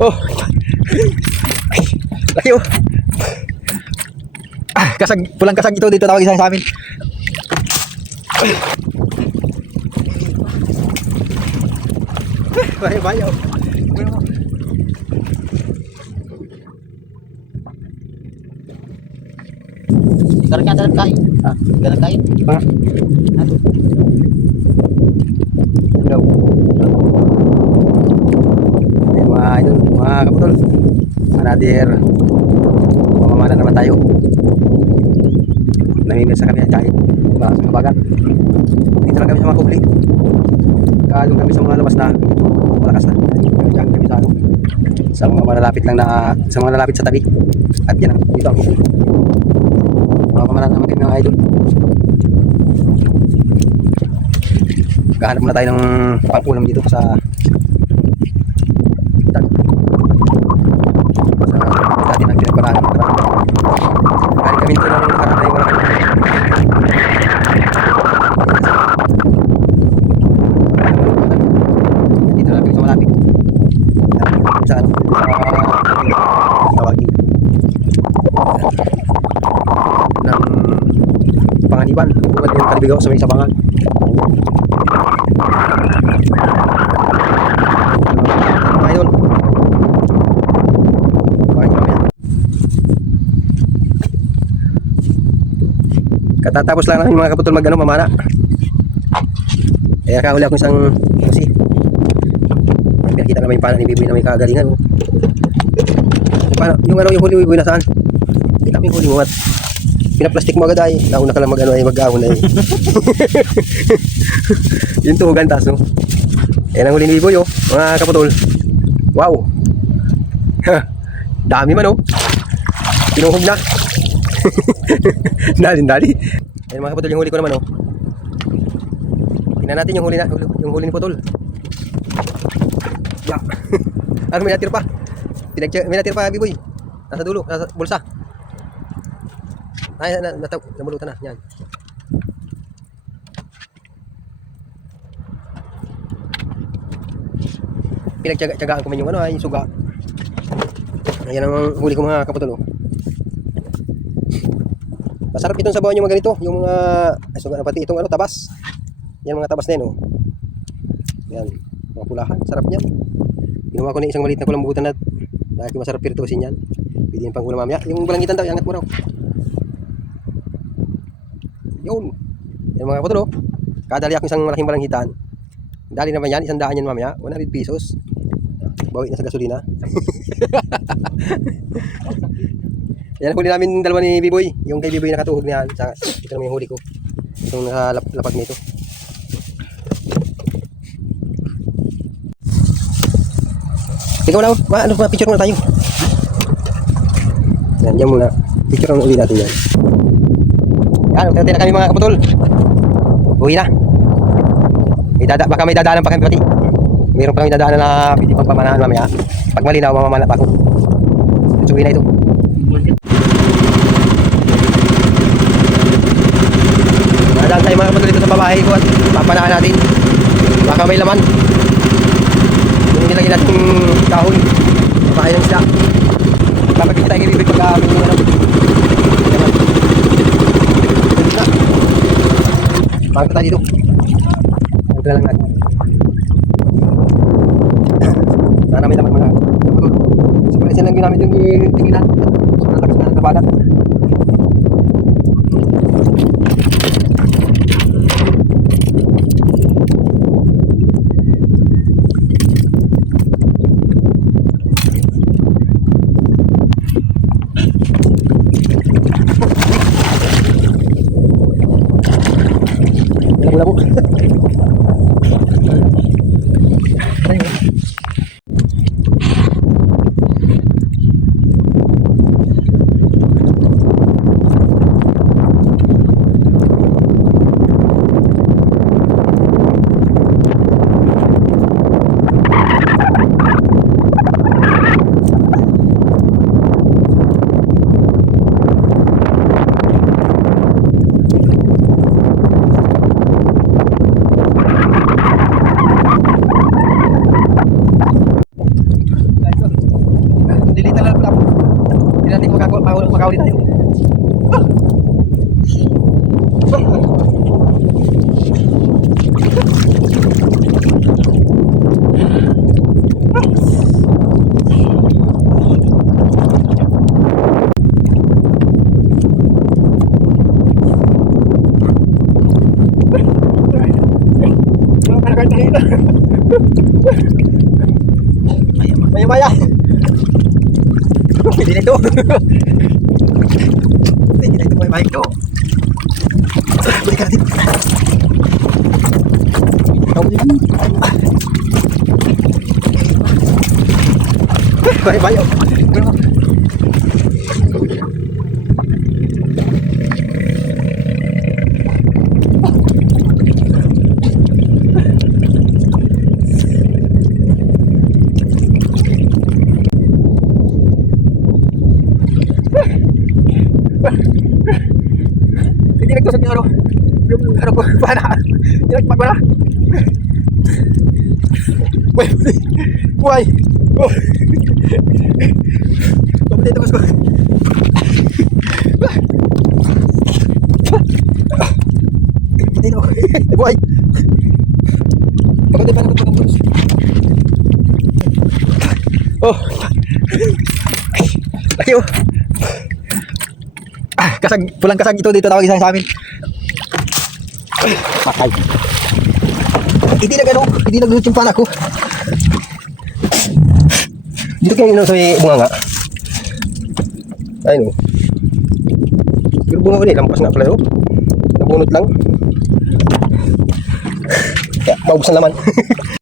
Oh. Laki oh. Kasag, pulang kasag ito dito tawag isa sa amin. Bayo. Darat kain. Darat kain. Iba. Daw. Mga idol, mga kaputol. Another pamamana naman tayo. Namimil sa kami kahit sa kabagat. Dito lang kami sa mga kubli. Doon kami sa mga labas na malakas na. Diyan kami sa ano. Sa mga malalapit lang na sa mga lalapit sa tabi. At yan ang dito ang kubli. Mga pamana naman kami mga idol. Gahanap muna tayo ng pang-ulam dito sa dati ng pinagparaan. Kaya kami dito lang nakaraan tayo wala kami. Dito lang kami sa malapit. Sa ano? Tawagin. Ng Panganiban. Bukat yung Kalibigaw sa may Sabangan. Ayun. Katatapos lang namin mga kaputol mag-ano, mamana. Kaya kahuli ako isang musi. Pinakita naman yung pana ni Biboy na may kagalingan. Yung ano yung huli Biboy nasaan? Kita mo yung huli mo at pinaplastik mo agad ay. Nauna ka lang mag-ano ay mag-ahon ay. Yung tuhugan taso. Yan ang huli ni Biboy oh, mga kaputol. Wow. Dami man oh. Pinuhog na. Dali. Ayan mga kaputol, yung huli ko naman oh. Tingnan natin yung huli ni Putol. Yeah. Ano may natir pa? May natir pa Biboy. Nasa dulo, nasa bulsa. Ay, namulutan na. Yan. Pinagtyagaan ko man yung ano ay suga. Ayan ang huli ko mga kaputol oh. Masarap itong sabawan yung mga ganito, yung mga suga, pati itong ano tabas. Yan mga tabas na yan oh. Yan, mga pulahan, sarap niyan. Ginawa ko na isang maliit na kulang bugutan na dahil masarap pirtusin yan. Pwede yung pang ulam mamaya. Yung balangitan daw, iangat mo raw. Yun. Yan mga kaputol oh. Kadali ako isang malaking balanghitan. Dali naman yan, 100 yan mamaya, 100 pesos. Bawi na sa gasolina. Yan huli namin dalawa ni Biboy. Yung kay Biboy nakatuhog niyan. Ito naman yung huli ko. Itong nakalapag nito. Ikaw na, ano pa, picture muna tayo. Yan muna. Picture muna ulit natin yan. Yan, magtatay na kami mga kaputol. Uwi na. Baka may dadaanan pa kami pati. Mayroon pa kami dadaanan na pwede pang pamanahan mamaya. Pag malinaw, mamamana pa ako. So, uwi na ito. Nadaan tayo mga kapatid dito sa babae ko at papanaan natin. Baka may laman. Yung nilagyan natin kahoy. Pakain ng isda. Kapag tayo ibibig pagka may ano. Bakit tayo dito? Ito na lang natin. Sana may laman mga kapatid. Surpresin lang ginamit yung tinginan. Sobrang lakas na nabagat. Labo-labo. Hindi natin makahuli tayo. Maya-maya. Hindi na ito. Hindi na ito maya-maya ito. Balik ka natin. Maya-maya. Hindi nagtusok yung ano ko, pana. Hindi nagpagpana. Buhay! Oh! Pamatay ito, mas ko. Pamatay ito. Buhay! Pamatay pa na ito. Oh! Laki oh! Kasag, pulang kasag ito dito tawag isa sa amin. Patay. Hindi na gano'n, hindi nagluto yung pana ko. Dito kayo sa may bunga nga. Ayun o. Pero bunga ko lampas nga pala o. Nabunot lang. Kaya maubos na laman.